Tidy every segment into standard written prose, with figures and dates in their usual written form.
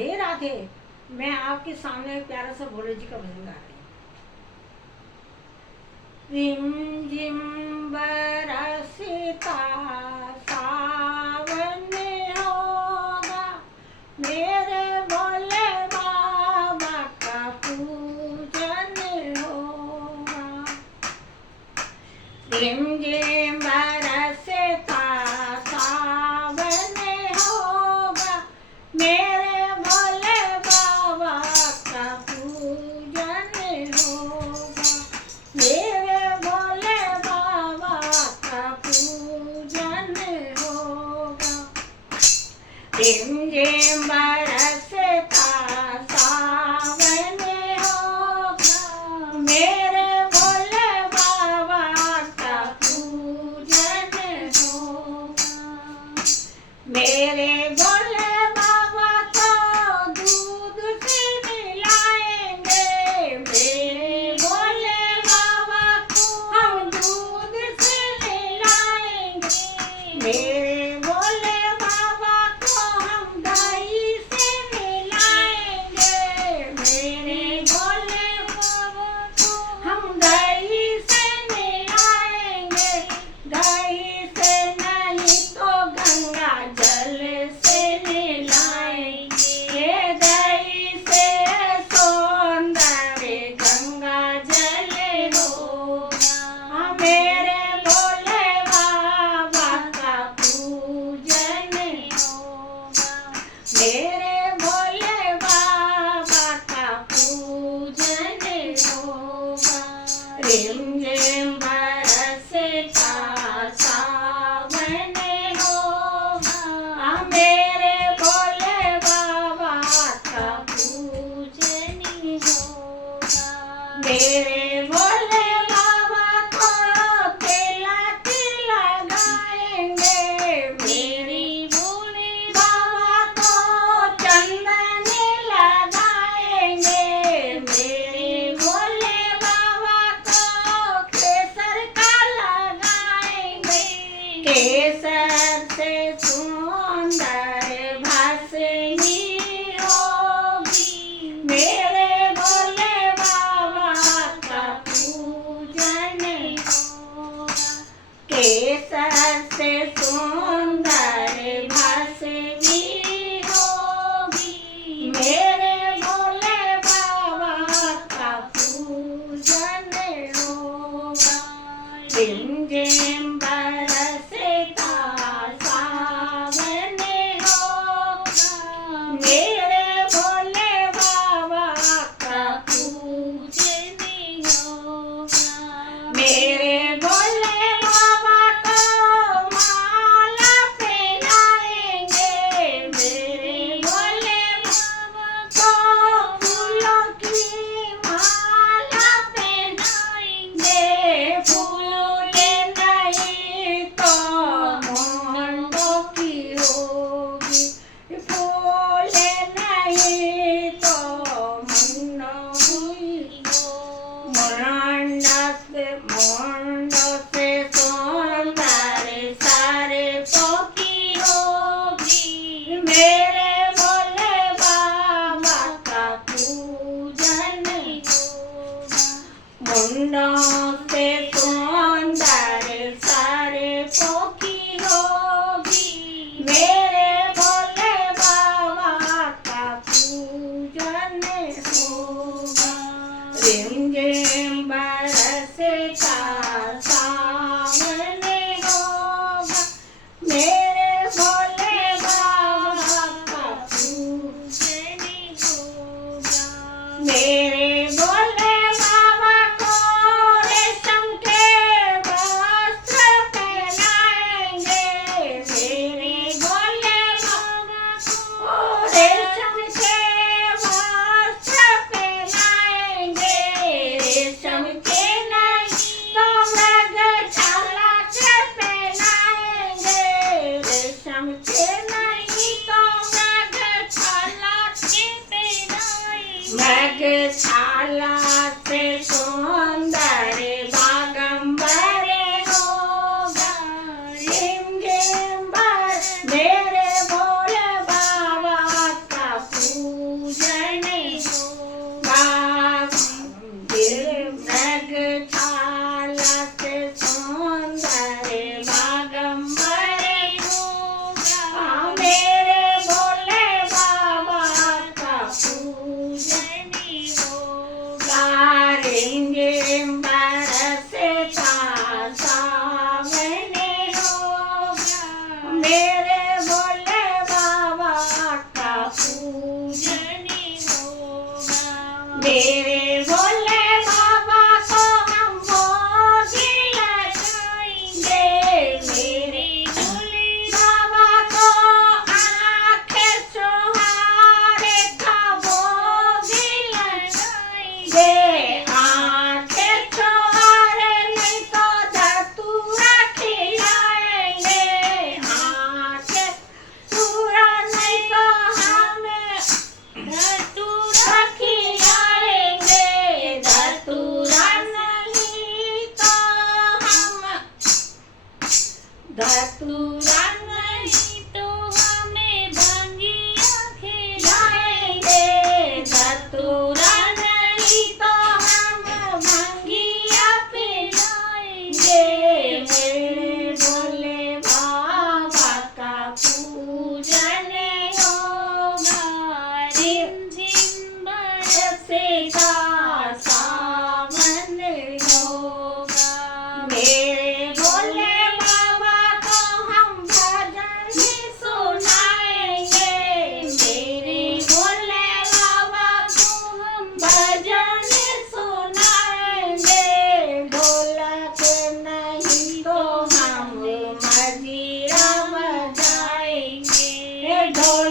राधे राधे। मैं आपके सामने एक प्यारा सा भोले जी का भजन गा रही हूँ। रिम झिम बरसता सावन होगा, मेरे भोले बाबा का पूजन होगा। रिम झिम बरसता सावन होगा, मेरे भोले बाबा का पूजन होगा। मेरे भोले बाबा का पूजन होगा। रिम झिम बरसता सावन होगा, मेरे भोले बाबा का पूजन होगा। मेरे भोले बाबा को दूध से मिलाएंगे, मेरे भोले बाबा को हम दूध से मिलाएंगे। मेरे भोले बाबा को हम दही से मिलाएंगे,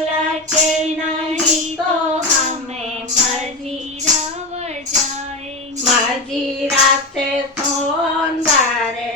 लगे नहीं तो हमें मजीरा वर जाएंगे। मजीरा से सौंदर्य